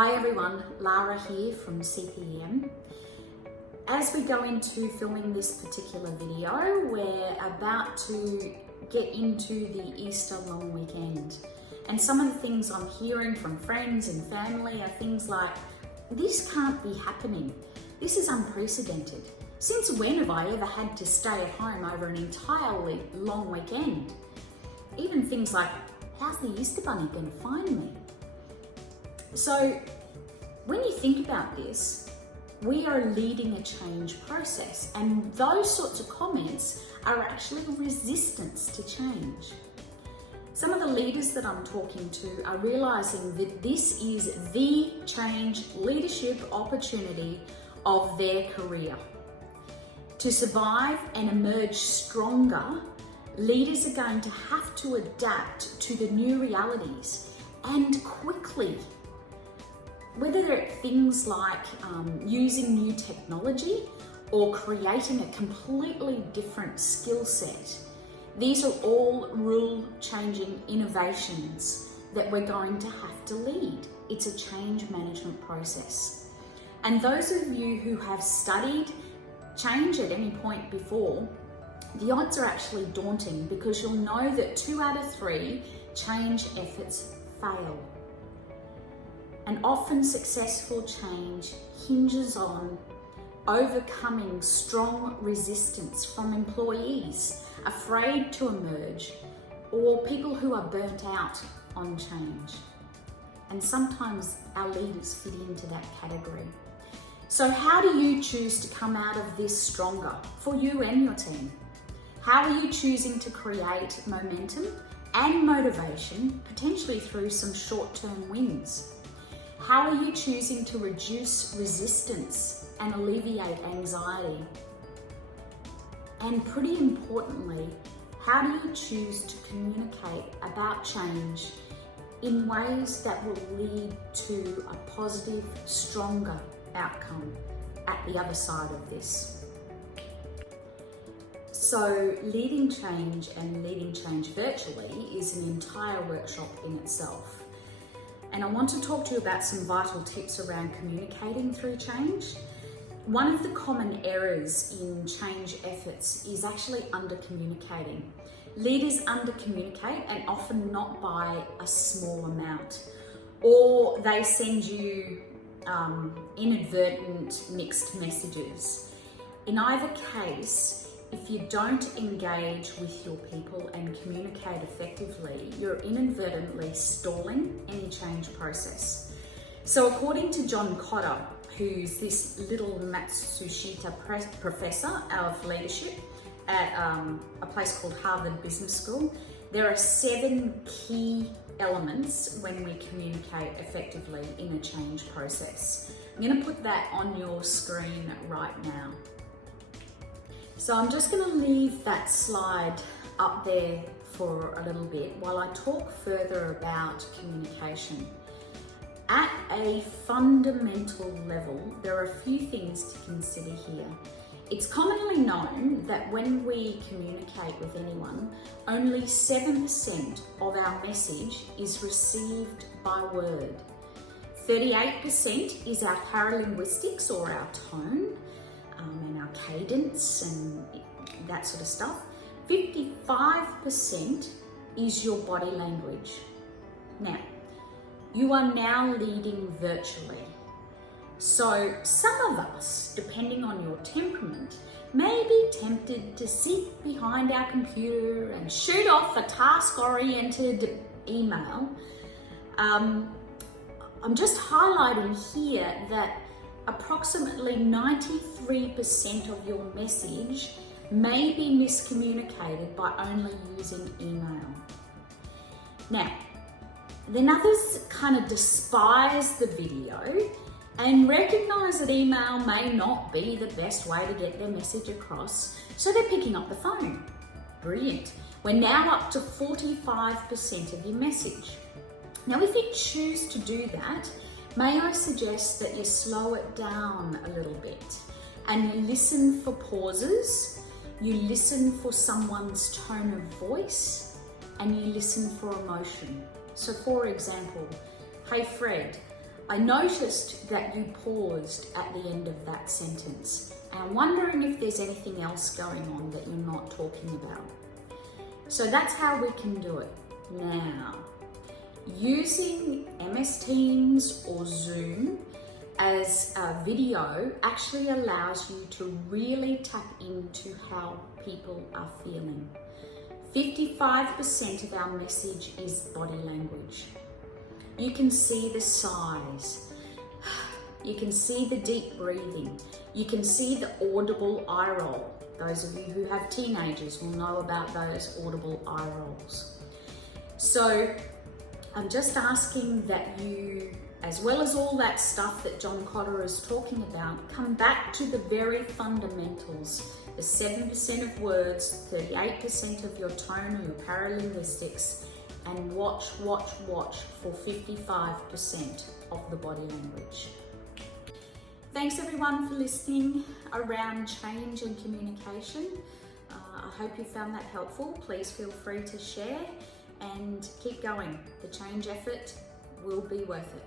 Hi everyone, Lara here from CPEM. As we go into filming this particular video, we're about to get into the Easter long weekend. And some of the things I'm hearing from friends and family are things like, this can't be happening. This is unprecedented. Since when have I ever had to stay at home over an entirely long weekend? Even things like, how's the Easter Bunny going to find me? So when you think about this, we are leading a change process, and those sorts of comments are actually resistance to change. Some of the leaders that I'm talking to are realizing that this is the change leadership opportunity of their career. To survive and emerge stronger, leaders are going to have to adapt to the new realities and quickly. Whether they're things like using new technology or creating a completely different skill set, these are all rule-changing innovations that we're going to have to lead. It's a change management process. And those of you who have studied change at any point before, the odds are actually daunting, because you'll know that 2 out of 3 change efforts fail. And often successful change hinges on overcoming strong resistance from employees afraid to emerge, or people who are burnt out on change. And sometimes our leaders fit into that category. So how do you choose to come out of this stronger for you and your team? How are you choosing to create momentum and motivation, potentially through some short-term wins? How are you choosing to reduce resistance and alleviate anxiety? And pretty importantly, how do you choose to communicate about change in ways that will lead to a positive, stronger outcome at the other side of this? So leading change and leading change virtually is an entire workshop in itself. And I want to talk to you about some vital tips around communicating through change. One of the common errors in change efforts is actually under-communicating. Leaders under-communicate, and often not by a small amount. Or they send you inadvertent mixed messages. In either case, if you don't engage with your people and communicate effectively, you're inadvertently stalling any change process. So according to John Cotter, who's this little Matsushita professor of leadership at a place called Harvard Business School, there are 7 key elements when we communicate effectively in a change process. I'm going to put that on your screen right now. So I'm just going to leave that slide up there for a little bit while I talk further about communication. At a fundamental level, there are a few things to consider here. It's commonly known that when we communicate with anyone, only 7% of our message is received by word. 38% is our paralinguistics, or our tone, and our cadence and that sort of stuff. 55% is your body language. Now, you are now leading virtually. So some of us, depending on your temperament, may be tempted to sit behind our computer and shoot off a task-oriented email. I'm just highlighting here that approximately 93% of your message may be miscommunicated by only using email. Now, then others kind of despise the video and recognize that email may not be the best way to get their message across, so they're picking up the phone. Brilliant. We're now up to 45% of your message. Now, if you choose to do that, may I suggest that you slow it down a little bit and you listen for pauses, you listen for someone's tone of voice, and you listen for emotion. So for example, hey Fred, I noticed that you paused at the end of that sentence, and I'm wondering if there's anything else going on that you're not talking about. So that's how we can do it. Now, using MS Teams or Zoom as a video actually allows you to really tap into how people are feeling. 55% of our message is body language. You can see the sighs. You can see the deep breathing. You can see the audible eye roll. Those of you who have teenagers will know about those audible eye rolls. So I'm just asking that you, as well as all that stuff that John Cotter is talking about, come back to the very fundamentals, the 7% of words, 38% of your tone or your paralinguistics, and watch for 55% of the body language. Thanks everyone for listening around change and communication. I hope you found that helpful. Please feel free to share and keep going. The change effort will be worth it.